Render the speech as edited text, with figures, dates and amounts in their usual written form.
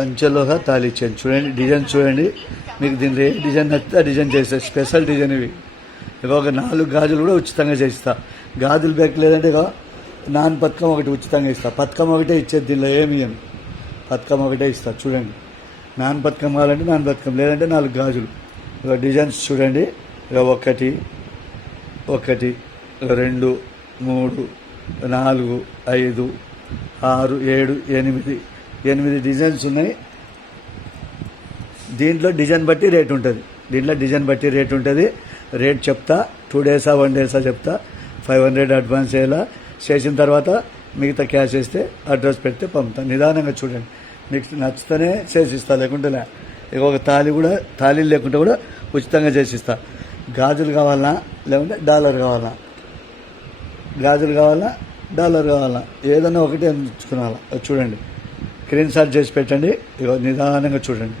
పంచలోహ తాళి చైన్ చూడండి, డిజైన్ చూడండి. మీకు దీనిలో ఏ డిజైన్ నచ్చితే ఆ డిజైన్ చేస్తా. స్పెషల్ డిజైన్ ఇవి. ఇక ఒక 4 గాజులు కూడా ఉచితంగా చేస్తా. గాజులు బెక్ లేదంటే ఇక నాన్ పథకం ఒకటి ఉచితంగా ఇస్తా. పథకం ఒకటే ఇచ్చేది, దీనిలో ఏమి ఇయ్యను. పథకం ఒకటే ఇస్తా. చూడండి, నాన్ పథకం కావాలంటే నాన్ పథకం, లేదంటే 4 గాజులు. ఇక డిజైన్స్ చూడండి. ఇక 1 1 2 3 4 5 6 7 8 డిజైన్స్ ఉన్నాయి. దీంట్లో డిజైన్ బట్టి రేట్ ఉంటుంది. రేట్ చెప్తా. 2 డేసా 1 డేసా చెప్తా. 500 అడ్వాన్స్ చేయాలా. చేసిన తర్వాత మిగతా క్యాష్ వేస్తే అడ్రస్ పెడితే పంపుతాను. నిదానంగా చూడండి, మీకు నచ్చితేనే చేసిస్తా, లేకుంటే ఇక ఒక తాళి లేకుంటే కూడా ఉచితంగా చేసిస్తా. గాజులు కావాలన్నా, లేకుంటే డాలర్ కావాలన్నా, డాలర్ కావాలన్నా, ఏదన్నా ఒకటి ఎంచుకోవాలా. చూడండి, స్క్రీన్ షాట్ చేసి పెట్టండి. ఇక నిదానంగా చూడండి.